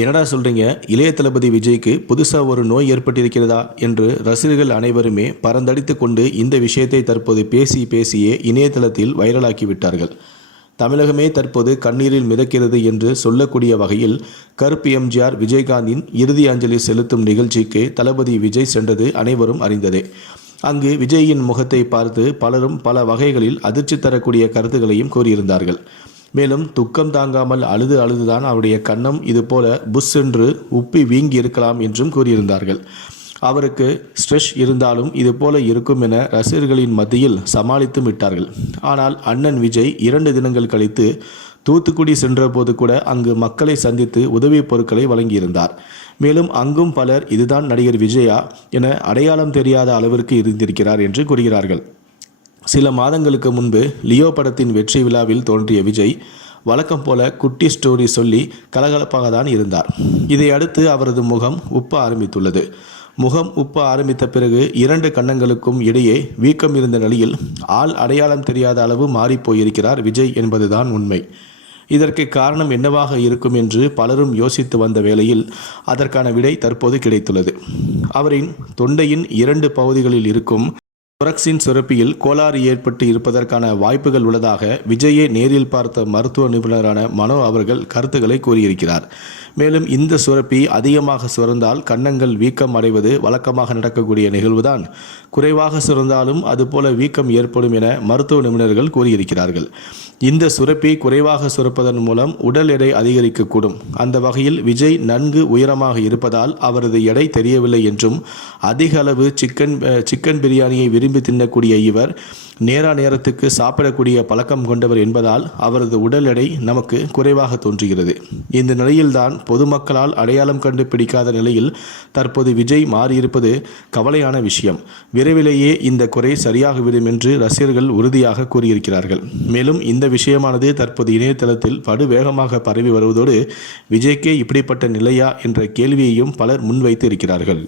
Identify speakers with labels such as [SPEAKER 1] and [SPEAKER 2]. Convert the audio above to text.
[SPEAKER 1] என்னடா சொல்கிறீங்க இளைய தளபதி விஜய்க்கு புதுசாக ஒரு நோய் ஏற்பட்டிருக்கிறதா? என்று ரசிகர்கள் அனைவருமே பறந்தடித்து கொண்டு இந்த விஷயத்தை தற்போது பேசி பேசியே இணையதளத்தில் வைரலாக்கி விட்டார்கள். தமிழகமே தற்போது கண்ணீரில் மிதக்கிறது என்று சொல்லக்கூடிய வகையில் கருப்பு எம்ஜிஆர் விஜயகாந்தின் இறுதி அஞ்சலி செலுத்தும் நிகழ்ச்சிக்கு தளபதி விஜய் சென்றது அனைவரும் அறிந்ததே. அங்கு விஜயின் முகத்தை பார்த்து பலரும் பல வகைகளில் அதிர்ச்சி தரக்கூடிய கருத்துக்களையும் கூறியிருந்தார்கள். மேலும் துக்கம் தாங்காமல் அழுது அழுதுதான் அவருடைய கன்னம் இதுபோல புஷ் என்று உப்பி வீங்கி இருக்கலாம் என்றும் கூறியிருந்தார்கள். அவருக்கு ஸ்ட்ரெஸ் இருந்தாலும் இது போல இருக்கும் என ரசிகர்களின் மத்தியில் சமாளித்து விட்டார்கள். ஆனால் அண்ணன் விஜய் இரண்டு தினங்கள் கழித்து தூத்துக்குடி சென்றபோது கூட அங்கு மக்களை சந்தித்து உதவிப் பொருட்களை வழங்கியிருந்தார். மேலும் அங்கும் பலர் இதுதான் நடிகர் விஜயா என அடையாளம் தெரியாத அளவிற்கு இருந்திருக்கிறார் என்று கூறுகிறார்கள். சில மாதங்களுக்கு முன்பு லியோ படத்தின் வெற்றி விழாவில் தோன்றிய விஜய் வழக்கம் போல குட்டி ஸ்டோரி சொல்லி கலகலப்பாக தான் இருந்தார். இதை அடுத்து அவரது முகம் உப்ப ஆரம்பித்துள்ளது. முகம் உப்ப ஆரம்பித்த பிறகு இரண்டு கன்னங்களுக்கும் இடையே வீக்கம் இருந்த நிலையில் ஆள் அடையாளம் தெரியாத அளவு மாறிப் போயிருக்கிறார் விஜய் என்பதுதான் உண்மை. இதற்கு காரணம் என்னவாக இருக்கும் என்று பலரும் யோசித்து வந்த வேளையில் அதற்கான விடை தற்போது கிடைத்துள்ளது. அவரின் தொண்டையின் இரண்டு பகுதிகளில் இருக்கும் தொரக்சின் சுரப்பியில் கோளாறு ஏற்பட்டு இருப்பதற்கான வாய்ப்புகள் உள்ளதாக விஜயை நேரில் பார்த்த மருத்துவ நிபுணரான மனோ அவர்கள் கருத்துக்களை கூறியிருக்கிறார். மேலும் இந்த சுரப்பி அதிகமாக சுரந்தால் கன்னங்கள் வீக்கம் அடைவது வழக்கமாக நடக்கக்கூடிய நிகழ்வுதான். குறைவாக சுரந்தாலும் அதுபோல வீக்கம் ஏற்படும் என மருத்துவ நிபுணர்கள் கூறியிருக்கிறார்கள். இந்த சுரப்பி குறைவாக சுரப்பதன் மூலம் உடல் எடை அதிகரிக்கக்கூடும். அந்த வகையில் விஜய் நன்கு உயரமாக இருப்பதால் அவரது எடை தெரியவில்லை என்றும் அதிக அளவு சிக்கன் சிக்கன் பிரியாணியை விரும்பி தின்னக்கூடிய இவர் நேரா நேரத்துக்கு சாப்பிடக்கூடிய பழக்கம் கொண்டவர் என்பதால் அவரது உடல் எடை நமக்கு குறைவாக தோன்றுகிறது. இந்த நிலையில்தான் பொதுமக்களால் அடையாளம் கண்டு பிடிக்காத நிலையில் தற்போது விஜய் மாறியிருப்பது கவலையான விஷயம். விரைவிலேயே இந்த குறை சரியாகிவிடும் என்று ரசிகர்கள் உறுதியாக கூறியிருக்கிறார்கள். மேலும் இந்த விஷயமானது தற்போது இணையதளத்தில் படு வேகமாக பரவி வருவதோடு விஜய்க்கே இப்படிப்பட்ட நிலையா என்ற கேள்வியையும் பலர் முன்வைத்து இருக்கிறார்கள்.